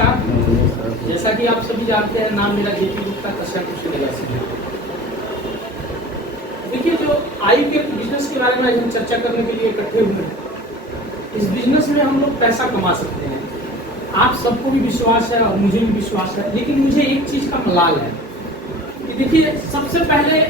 नमस्कार। जैसा कि आप सभी जानते हैं, नाम मेरा जेपी गुप्ता, कश्यप कुशलेगा से। देखिए, जो आई के बिजनेस के बारे में हम चर्चा करने के लिए इकट्ठे हुए हैं, इस बिजनेस में हम लोग पैसा कमा सकते हैं। आप सबको भी विश्वास है और मुझे भी विश्वास है, लेकिन मुझे एक चीज का मलाल है कि देखिए, सबसे पहले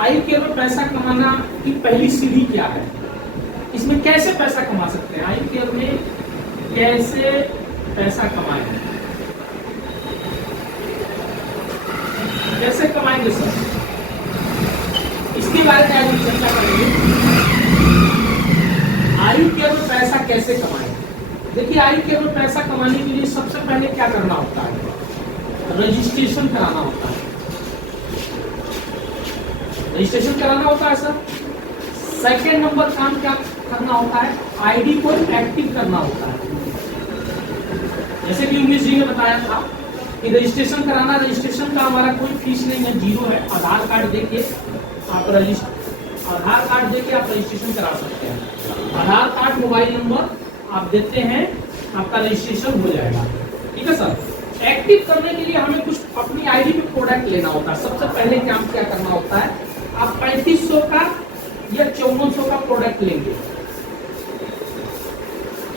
आई केयर में पैसा कमाना की पहली सीढ़ी क्या है, इसमें कैसे पैसा कमा सकते हैं, आई केयर में कैसे पैसा कमाएं, कैसे कमाएंगे सर, इसके बारे में आज हम चर्चा करेंगे। आई केयर में पैसा कैसे कमाएं। देखिए, आई केयर में पैसा कमाने के लिए सबसे पहले क्या करना होता है, रजिस्ट्रेशन कराना होता है। रजिस्ट्रेशन कराना होता है सर। सेकेंड नंबर काम क्या करना होता है, आईडी को एक्टिव करना होता है। जैसे कि उमेश जी ने बताया था कि रजिस्ट्रेशन कराना, रजिस्ट्रेशन का हमारा कोई फीस नहीं है, जीरो है। आधार कार्ड देके आप रजिस्ट्रेशन करा सकते हैं। आधार कार्ड, मोबाइल नंबर आप देते हैं, आपका रजिस्ट्रेशन हो जाएगा। ठीक है सर। एक्टिव करने के लिए हमें कुछ अपनी आईडी पे प्रोडक्ट लेना होता है। सबसे पहले काम क्या करना होता है, आप 3500 का या 5400 का प्रोडक्ट लेंगे।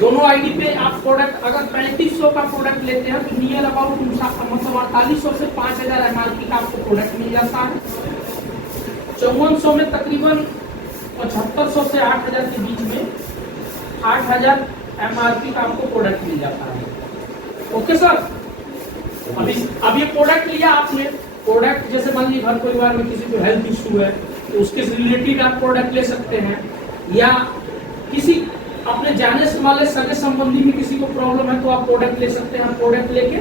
दोनों आईडी पे आप प्रोडक्ट, अगर 3500 का प्रोडक्ट लेते हैं तो नियर अबाउट मतलब 4800 से 5000 एमआरपी का आपको प्रोडक्ट मिल जाता है। 5400 में तकरीबन 7500 से 8000 के बीच में 8000 एमआरपी का आपको प्रोडक्ट मिल जाता है। Okay sir. अब ये प्रोडक्ट लिया आपने, प्रोडक्ट जैसे मान लीजिए घर परिवार में किसी को हेल्थ इश्यू है तो उसके रिलेटेड आप प्रोडक्ट ले सकते हैं, या किसी अपने जाने से वाले सगे संबंधी में किसी को प्रॉब्लम है तो आप प्रोडक्ट ले सकते हैं। प्रोडक्ट लेके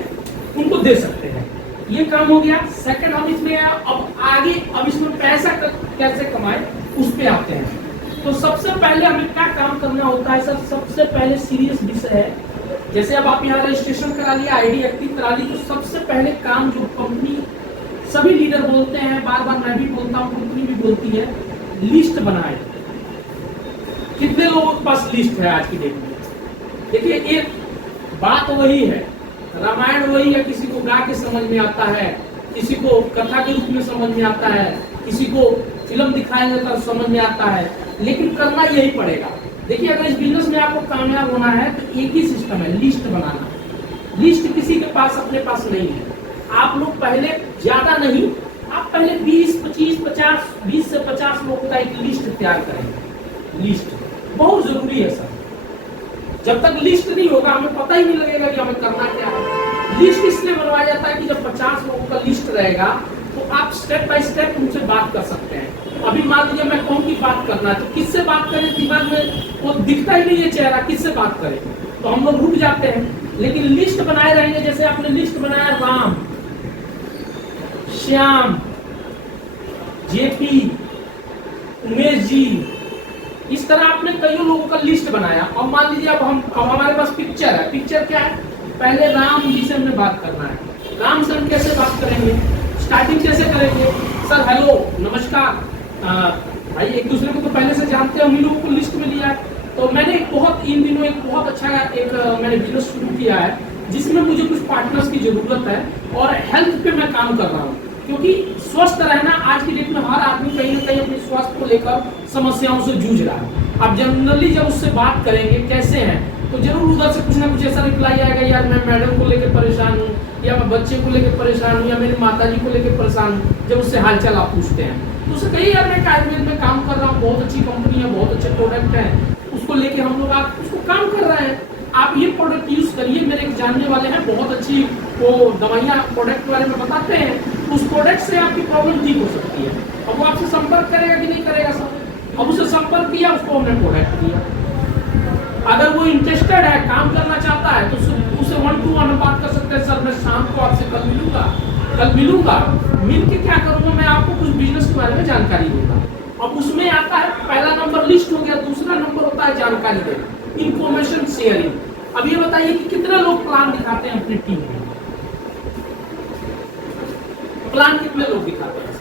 उनको दे सकते हैं। ये काम हो गया। सेकंड, हम इसमें अब इसमें पैसा कैसे कमाए उस पे आते हैं। तो सबसे पहले हमें क्या काम करना होता है सर, सबसे पहले सीरियस विषय है। जैसे अब आप यहाँ रजिस्ट्रेशन करा लिया, आईडी एक्टिव करा ली, तो सबसे पहले काम जो कंपनी सभी लीडर बोलते हैं, बार बार मैं भी बोलता हूँ, कंपनी भी बोलती है, लिस्ट बनाए। कितने लोगों के पास लिस्ट है आज की डेट में? देखिए, एक बात वही है, रामायण वही है, किसी को गा के समझ में आता है, किसी को कथा के रूप में समझ में आता है, किसी को फिल्म दिखाएंगे तो समझ में आता है, लेकिन करना यही पड़ेगा। देखिए, अगर इस बिजनेस में आपको कामयाब होना है तो एक ही सिस्टम है, लिस्ट बनाना। लिस्ट किसी के पास अपने पास नहीं है। आप लोग पहले ज्यादा नहीं, आप पहले 20, 25, 50, 20 से 50 लोगों का एक लिस्ट तैयार करेंगे। लिस्ट बहुत जरूरी है सर। जब तक लिस्ट नहीं होगा हमें पता ही नहीं लगेगा कि हमें करना क्या है। लिस्ट इसलिए बनवाया जाता है कि जब 50 लोगों का लिस्ट रहेगा तो आप स्टेप बाय स्टेप उनसे बात कर सकते हैं। अभी मान लीजिए मैं कहूँ कि बात करना है तो किससे बात करें, दिमाग में वो दिखता ही नहीं है चेहरा, किससे बात करें, तो हम लोग रुक जाते हैं। लेकिन लिस्ट बनाए रहेंगे, जैसे आपने लिस्ट बनाया राम, श्याम, जेपी, उमेश जी, इस तरह आपने कई लोगों का लिस्ट बनाया। अब मान लीजिए अब हमारे पास पिक्चर है। पिक्चर क्या है, पहले राम जी से हमें बात करना है। राम से हम कैसे बात करेंगे, स्टार्टिंग कैसे करेंगे, सर हेलो नमस्कार, भाई एक दूसरे को तो पहले से जानते हैं, हम लोगों को लिस्ट में लिया है। तो मैंने इन दिनों एक बहुत अच्छा मैंने बिजनेस शुरू किया है जिसमें मुझे कुछ पार्टनर्स की जरूरत है और हेल्थ पे मैं काम कर रहा हूँ, क्योंकि स्वस्थ रहना आज की डेट में हर आदमी कहीं ना कहीं अपने स्वास्थ्य को लेकर समस्याओं से जूझ रहा है। आप जनरली जब उससे बात करेंगे कैसे हैं तो जरूर उधर से कुछ ना कुछ ऐसा रिप्लाई आएगा, यार मैं मैडम को लेकर परेशान हूँ, या मैं बच्चे को लेकर परेशान हूँ, या मेरी माता जी को लेकर परेशान हूँ। जब उससे हालचाल आप पूछते हैं तो उसे कहिए, यार मैं आयुर्वेद में काम कर रहा हूँ, बहुत अच्छी कंपनी है, बहुत अच्छे प्रोडक्ट है, उसको लेके हम लोग आप उसको काम कर रहे हैं, आप ये प्रोडक्ट यूज करिए, मेरे जानने वाले हैं, बहुत अच्छी वो दवाइयाँ प्रोडक्ट के बारे में बताते हैं, उस प्रोडक्ट से आपकी प्रॉब्लम ठीक हो सकती है। अब वो आपसे संपर्क करेगा कि नहीं करेगा सर? अब उसे संपर्क किया, उसको हमने प्रोडक्ट दिया। अगर वो इंटरेस्टेड है, काम करना चाहता है, तो उसे 1 to 1 बात कर सकते हैं, सर मैं शाम को आपसे कल मिलूंगा, मिल के क्या करूंगा, मैं आपको कुछ बिजनेस के बारे में जानकारी दूंगा। अब उसमें आता है, पहला नंबर लिस्ट हो गया, दूसरा नंबर होता है जानकारी देना, इंफॉर्मेशन शेयरिंग। अब ये बताइए कि कितने लोग प्लान दिखाते हैं अपनी टीम में, प्लान कितने लोग दिखाते हैं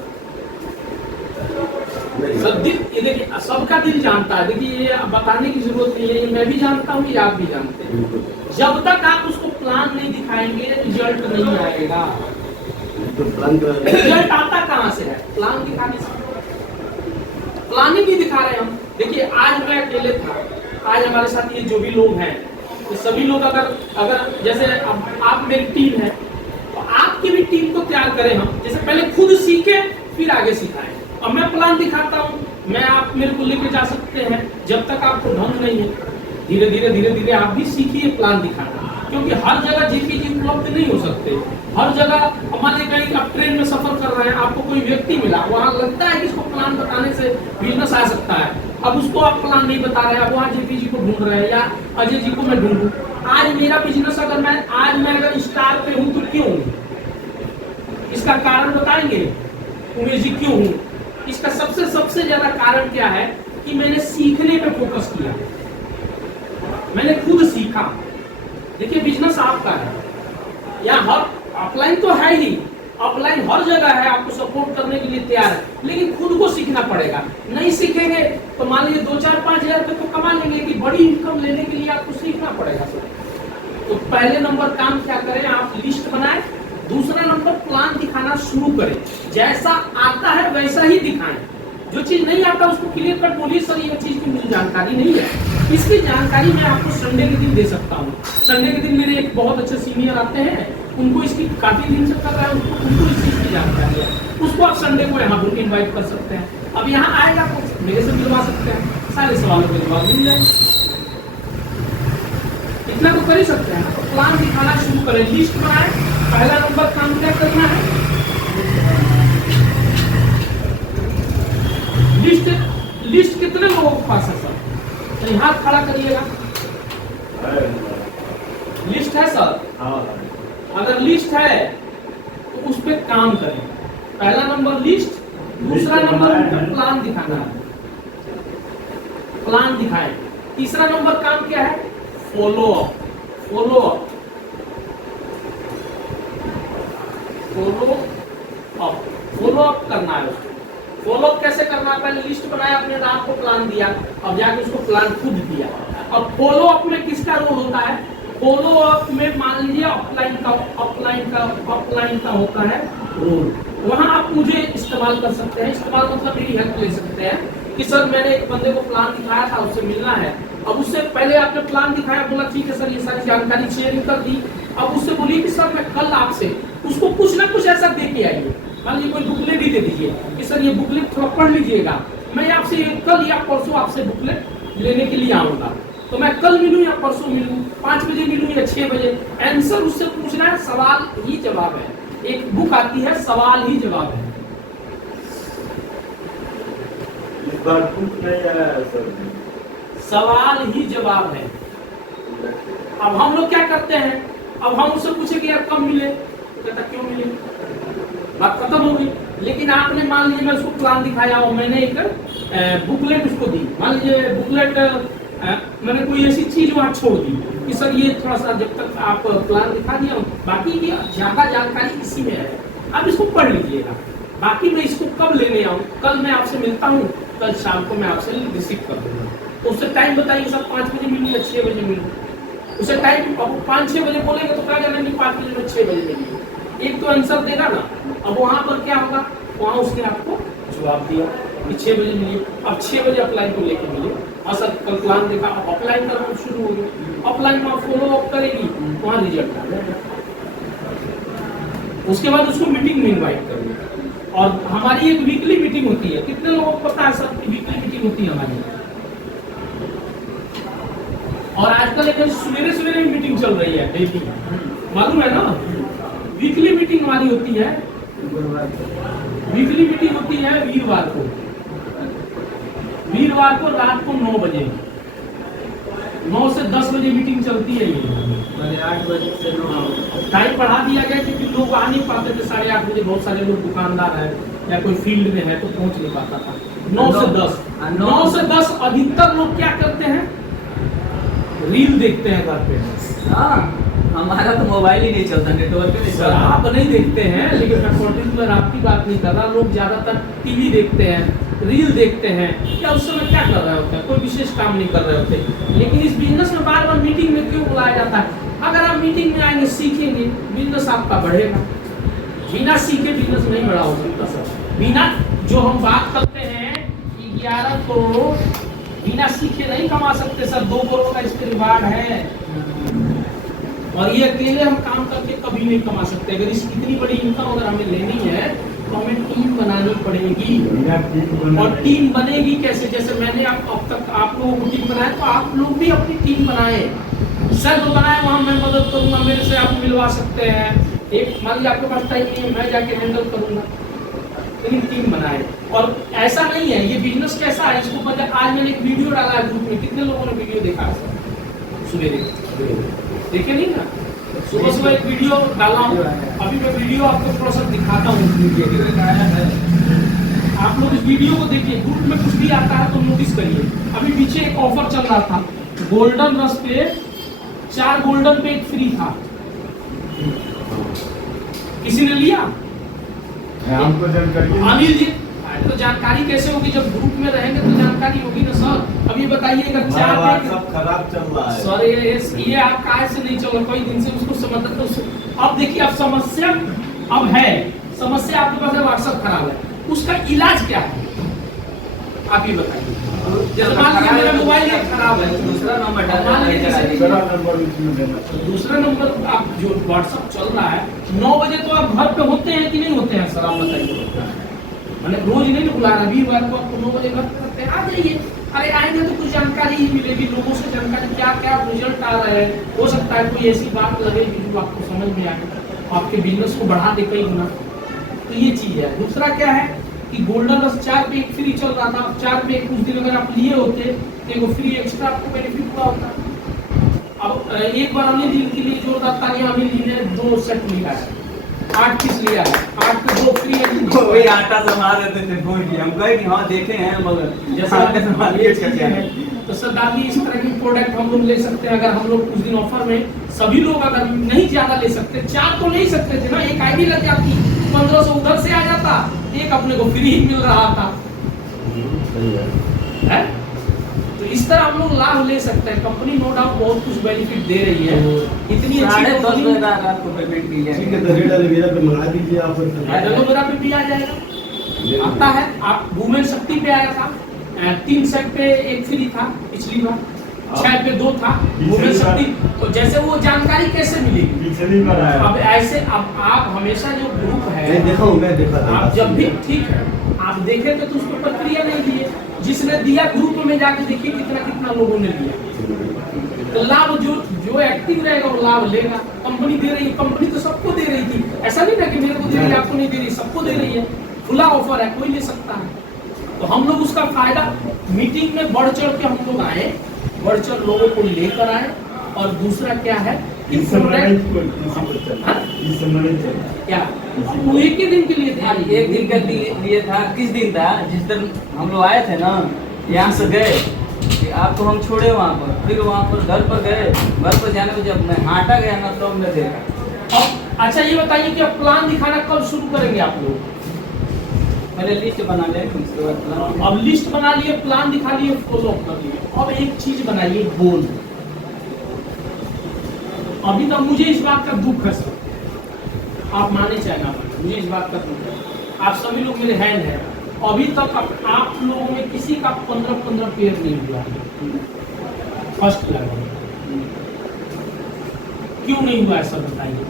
सब दिल, ये देखिए सबका दिल जानता है। देखिए ये बताने की जरूरत नहीं है, ये मैं भी जानता हूँ, ये आप भी जानते हैं। जब तक आप उसको प्लान नहीं दिखाएंगे रिजल्ट नहीं आएगा। तो प्लान का रिजल्ट आता कहाँ से है? प्लान दिखाने से। प्लानिंग नहीं दिखा रहे हम। देखिए आज मैं अकेले था, आज हमारे साथ ये जो भी लोग हैं, ये सभी लोग अगर जैसे आप मेरी टीम है, तो आपकी भी टीम को तैयार करें हम। जैसे पहले खुद सीखे फिर आगे सिखाएं। अब मैं प्लान दिखाता हूँ, मैं आप मेरे को लेके जा सकते हैं, जब तक आपको ढंग नहीं है धीरे धीरे आप भी सीखिए प्लान दिखाना। क्योंकि हर जगह जीपीजी उपलब्ध नहीं हो सकते। हर जगह हमारे कहीं आप ट्रेन में सफर कर रहे हैं, आपको कोई व्यक्ति मिला, वहाँ लगता है कि इसको प्लान बताने से बिजनेस आ सकता है, अब उसको आप प्लान नहीं बता रहे हैं, अब वहाँ जेपी को ढूंढ रहे हैं या अजय जी को मैं ढूंढूं। आज मेरा बिजनेस आज मैं अगर स्टार पे हूँ तो क्यों हूँ? इसका कारण बताएंगे उमेश जी क्यों हूँ? इसका सबसे ज्यादा कारण क्या है कि मैंने सीखने पे फोकस किया, मैंने खुद सीखा। देखिए बिजनेस आपका है, या हर ऑफलाइन तो है ही, ऑफलाइन हर जगह है, आपको सपोर्ट करने के लिए तैयार है, लेकिन खुद को सीखना पड़ेगा। नहीं सीखेंगे तो मान लीजिए 2-4-5 हजार रुपए तो कमा लेंगे, कि बड़ी इनकम लेने के लिए आपको सीखना पड़ेगा। तो पहले नंबर काम क्या करें, आप लिस्ट बनाएं। दूसरा नंबर प्लान दिखाना शुरू करें, जैसा आता है वैसा ही दिखाएं। जो चीज नहीं आता उसको क्लियर कट बोलिए, सर ये चीज की मुझे जानकारी नहीं है, इसकी जानकारी मैं आपको संडे के दिन दे सकता हूँ। संडे के दिन मेरे एक बहुत अच्छे सीनियर आते हैं, उनको इसकी काफी दिन से कर रहा है, उनको इस चीज की जानकारी है, उसको आप संडे को यहाँ पर इन्वाइट कर सकते हैं। अब यहाँ आएगा तो मेरे से मिलवा सकते हैं, सारे सवालों के जवाब मिल जाएंगे। इतना तो कर ही सकते हैं। तो प्लान दिखाना शुरू करें, लिस्ट बनाएं। पहला नंबर काम क्या करना है, लिस्ट कितने लोगों के पास है सर? तो हाथ खड़ा करिएगा। लिस्ट है सर? अगर लिस्ट है तो उस पर काम करें। पहला नंबर लिस्ट, दूसरा नंबर प्लान दिखाना है, प्लान दिखाएं। तीसरा नंबर काम क्या है, follow up. Follow up, follow up, follow up करना है उसको। फॉलो अप कैसे करना है? पहले लिस्ट बनाया आपने, रात को प्लान दिया, अब जाके उसको प्लान खुद दिया। अब फॉलो अप में किसका रोल होता है? फॉलो अप में मान लीजिए अपलाइन का होता है रोल। वहां आप मुझे इस्तेमाल कर सकते हैं, इस्तेमाल मतलब मेरी हेल्प ले सकते हैं कि सर मैंने एक बंदे को प्लान दिखाया था, उससे मिलना है। अब उससे पहले आपने प्लान दिखाया, बोला ठीक है सर ये सारी जानकारी शेयर कर दी। अब उससे बोलिए कि सर मैं कल आपसे उसको कुछ ना कुछ ऐसा दे के आइए, मान लीजिए कोई बुकलेट ही दे दीजिए कि सर ये बुकलेट थोड़ा पढ़ लीजिएगा, मैं आपसे कल या परसों आपसे बुकलेट लेने के लिए आऊंगा। तो मैं कल मिलूं या परसों मिलूं, 5 बजे मिलूं या 6 बजे, आंसर उससे पूछना है, सवाल ही जवाब है। एक बुक आती है सवाल ही जवाब है। इस बार बुक नहीं आया सर, सवाल ही जवाब है। अब हम लोग क्या करते हैं, अब हम उससे पूछे कि यार कब मिले, कहता क्यों मिले, बात खत्म हो गई। लेकिन आपने मान लीजिए मैं उसको प्लान दिखाया और मैंने एक बुकलेट उसको दी, मान लीजिए बुकलेट मैंने कोई ऐसी चीज वहां छोड़ दी कि सर ये थोड़ा सा जब तक आप प्लान दिखा दिया, बाकी की ज्यादा जानकारी इसी में है, आप इसको पढ़ लीजिएगा। बाकी मैं इसको कब लेने आऊँ, कल मैं आपसे मिलता हूँ, कल शाम को मैं आपसे रिसीव कर दूंगा। तो उससे टाइम बताइए सर 5 बजे मिलूँ या 6 बजे मिलूँ, उसे टाइम 5-6 बजे बोलेंगे तो क्या कहना कि 5 बजे में 6 बजे मिलिए, एक तो आंसर देगा ना। अब वहां पर क्या होगा, वहां उसने आपको जवाब दिया कि 6 बजे मिलिए, अब 6 बजे अपलाइन को लेके मिलिए। और सर कल प्लान देखा, अपलाइन करना शुरू हो गया, अपलाइन में फॉलो अप करेगी, वहां रिजल्ट आ जाएगा। उसके बाद उसको मीटिंग में इन्वाइट करिए। और हमारी एक वीकली मीटिंग होती है, कितने लोगों को पता है सर वीकली मीटिंग होती है हमारी? और आजकल एक सवेरे मीटिंग चल रही है डेली, मालूम है ना? वीकली मीटिंग हमारी होती है, वीकली मीटिंग होती है वीरवार को रात को 9 बजे, 9 से 10 बजे मीटिंग चलती है। ये 8 बजे से 9 टाइम बढ़ा दिया गया क्योंकि लोग आ नहीं पाते थे 8:30 बजे, बहुत सारे लोग दुकानदार है या कोई फील्ड में है तो पहुंच नहीं पाता था। 9 से 10 अधिकतर लोग क्या करते हैं, रील देखते हैं घर पे। हाँ, हमारा तो मोबाइल ही नहीं चलता, नेटवर्क नहीं सर चलता। आप नहीं देखते हैं, लेकिन मैं पर्टिकुलर आपकी बात नहीं कर रहा, लोग ज्यादातर टीवी देखते हैं, रील देखते हैं या उस समय क्या कर रहे होते हैं, कोई विशेष काम नहीं कर रहे होते। लेकिन इस बिजनेस में बार बार मीटिंग में क्यों बुलाया जाता है? अगर आप मीटिंग में आएंगे, सीखेंगे, बिजनेस आपका बढ़ेगा। बिना सीखे बिजनेस नहीं बड़ा हो सकता सर। बिना, जो हम बात करते हैं 11 करोड़ बिना सीखे नहीं कमा सकते सर। 2 करोड़ का इसके रिवार्ड है, और ये अकेले हम काम करके कभी नहीं कमा सकते। अगर इस इतनी बड़ी इनकम अगर हमें लेनी है तो हमें टीम बनानी पड़ेगी। और टीम बनेगी कैसे? जैसे मैंने अब तक आप लोगों को टीम बनाया, तो आप लोग भी अपनी टीम बनाए। सर्व बनाए, वहाँ मैं मदद करूंगा, मेरे से आप मिलवा सकते हैं। एक मान लीजिए आपके पास टाइम नहीं है, मैं जाके हैंडल करूंगा, लेकिन टीम बनाए। और ऐसा नहीं है, ये बिजनेस कैसा है इसको पता। आज मैंने एक वीडियो डाला है ग्रुप में, कितने लोगों ने वीडियो देखा है सर? सुबह देखे नहीं ना? सुबह एक वीडियो डाला हूँ, अभी मैं वीडियो आपको थोड़ा सा दिखाता हूँ। आप लोग इस वीडियो को देखिए, ग्रुप में कुछ भी आता है तो नोटिस करिए। अभी पीछे एक ऑफर चल रहा था, गोल्डन रस पे 4 गोल्डन पे 1 फ्री था। किसी ने लिया? हमको जानकारी अनिल जी, तो जानकारी कैसे होगी? जब ग्रुप में रहेंगे तो जानकारी होगी ना सर। अभी बताइए, अगर 4 पे सब खराब चल रहा है सर, ये आप काय से नहीं चल रहा, कई दिन से उसको समझ। तो अब देखिए, अब समस्या अब है, समस्या आपके पास है, व्हाट्सएप खराब है, उसका इलाज क्या है आप ये बताइए। जैसे मान लीजिए मेरा मोबाइल खराब है, दूसरा नंबर मान लीजिए दूसरा नंबर उसमें देना। दूसरा नंबर आप जो व्हाट्सएप चल रहा है, 9 बजे तो आप घर पे होते हैं कि नहीं होते हैं सर? आप बताइए। मैंने रोज नहीं बुला रहा, वीरवार को आपको 9 बजे घर पे करते हैं, आ जाइए। अरे आएंगे तो कुछ जानकारी ही मिलेगी, लोगों से जानकारी क्या क्या रिजल्ट आ रहे हैं। हो सकता है कोई ऐसी बात लगेगी जो आपको समझ में आए, आपके बिजनेस को बढ़ा दे कई गुना। तो ये चीज है। दूसरा क्या है कि गोल्डन रस 4 पे 1 फ्री चल रहा था। 4 पे 1 कुछ दिन अगर आप लिए होते तो वो फ्री एक्स्ट्रा आपको बेनिफिट हुआ होता। अब एक बार अनिल जी के लिए जोरदार तालियां, अनिल जी ने 2 सेट लिया है, 8 पीस लिया है, 8 पे 2 फ्री है। कोई आटा संभाल देते थे, फोन किया हम कहे कि हाँ देखे हैं, मगर जैसा आटा संभाल ये के चीजें क्या हैं। तो सरदार जी, इस तरह की प्रोडक्ट हम लोग ले सकते हैं। अगर हम लोग कुछ दिन ऑफर में सभी लोग अगर नहीं ज्यादा ले सकते, 4 तो ले सकते थे ना, एक आईडी लग जाती, 1500 उधर से आ जाता, एक अपने को फ्री मिल रहा था। है? तो इस तरह हम लोग लाभ ले सकते हैं। कंपनी नो डाउट बहुत कुछ बेनिफिट दे रही है, इतनी अच्छी कंपनी। आपको पेमेंट की ठीक है, तो रेड एलोवेरा पे मंगा दीजिए आप। एलोवेरा पे भी आ जाएगा, आता है। आप वुमेन शक्ति पे आया था, 3 सेट पे 1 फ्री था पिछली बार, 6 पे 2 था वुमेन शक्ति। तो जैसे वो जानकारी कैसे मिलेगी? पिछली बार आया। अब ऐसे, अब आप हमेशा जो ग्रुप है, मैं देखा था। आप जब भी, ठीक है, आप देखे थे तो उसको प्रक्रिया नहीं दिए। जिसने दिया ग्रुप में जाके देखिए कितना कितना लोगों ने दिया। तो लाभ जो एक्टिव रहेगा वो लाभ लेगा। कंपनी दे रही है, कंपनी तो सबको दे रही थी। ऐसा नहीं ना कि मेरे को दे रही है आपको नहीं दे रही, सबको दे रही है। खुला ऑफर है, कोई ले सकता है। तो हम लोग उसका फायदा मीटिंग में बढ़ चढ़ के हम लोग आए, बढ़ चढ़ लोगों को लेकर आए। और दूसरा क्या है कि क्या वो एक ही दिन के लिए था, एक दिन का लिए था। किस दिन था? जिस दिन हम लोग आए थे ना, यहाँ से गए कि आपको हम छोड़े वहाँ पर, फिर वहाँ पर घर पर गए। घर पर जाने में जब मैं हाटा गया ना, तो हमने देखा। अच्छा ये बताइए कि अब प्लान दिखाना कब शुरू करेंगे आप लोग? पहले लिस्ट बना लें, उसके बाद प्लान। अब लिस्ट बना लिए, प्लान दिखा लिए, फॉलो अप कर लिए। अब एक चीज बनाइए, गोल। अभी तक मुझे इस बात का दुख है सर, आप माने चाहे ना माने, मुझे इस बात का दुख है। आप सभी लोग मेरे हैंड हैं, अभी तक आप लोगों में किसी का 15-15 पेयर नहीं हुआ। फर्स्ट लेवल क्यों नहीं हुआ ऐसा बताइए?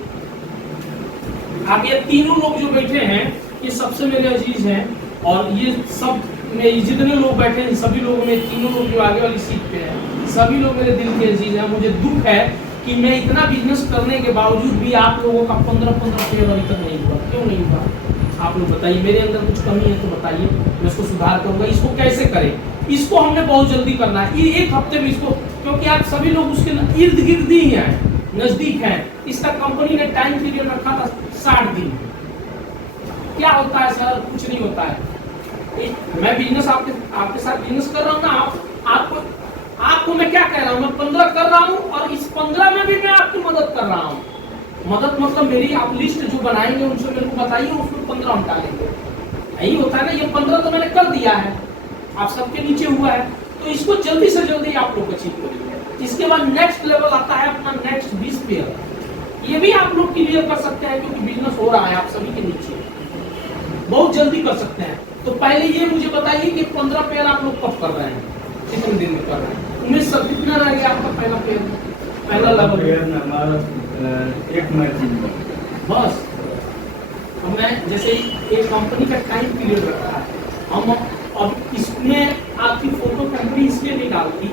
आप ये तीनों लोग जो बैठे हैं, ये सबसे मेरे अजीज हैं। और ये सब में जितने लोग बैठे हैं, सभी लोगों में, तीनों लोग जो आगे वाली सीट पे हैं, सभी लोग मेरे दिल के अजीज हैं। मुझे दुख है कि मैं इतना बिजनेस करने के बावजूद भी आप लोगों का 15-15 पेयर अभी तक नहीं हुआ। क्यों नहीं हुआ आप लोग बताइए? मेरे अंदर कुछ कमी है तो बताइए, मैं इसको सुधार करूंगा। इसको कैसे करें? इसको हमने बहुत जल्दी करना है, ये 1 हफ्ते में इसको, क्योंकि आप सभी लोग उसके इर्द गिर्द ही हैं, नजदीक हैं। इसका कंपनी ने टाइम पीरियड रखा था 60 दिन। क्या होता है सर? कुछ नहीं होता है। मैं बिजनेस आपके साथ बिजनेस कर रहा हूँ ना, आपको मैं क्या कह रहा हूँ, मैं 15 कर रहा हूँ, और इस 15 में भी मैं आपकी मदद कर रहा हूँ। मदद मतलब मेरी आप लिस्ट जो बनाएंगे उनसे मेरे को बताइए, उसमें 15 हम डालेंगे। यही होता है ना, ये 15 तो मैंने कर दिया है, आप सबके नीचे हुआ है, तो इसको जल्दी से जल्दी आप लोग अचीव करेंगे। इसके बाद नेक्स्ट लेवल आता है अपना नेक्स्ट 20 पेयर, ये भी आप लोग क्लियर कर सकते हैं क्योंकि बिजनेस हो रहा है आप सभी के नीचे, बहुत जल्दी कर सकते हैं। तो पहले ये मुझे बताइए कि 15 पेयर आप लोग कब कर रहे हैं, कितने दिन में कर रहे हैं? उम्मीद सब कितना रह गया आपका पहला पेयर, पहला लेवल हमारा 1 महीने बस। अब मैं जैसे एक कंपनी का टाइम पीरियड रखा है, हम अब इसमें आपकी फोटो कंपनी इसलिए नहीं डालती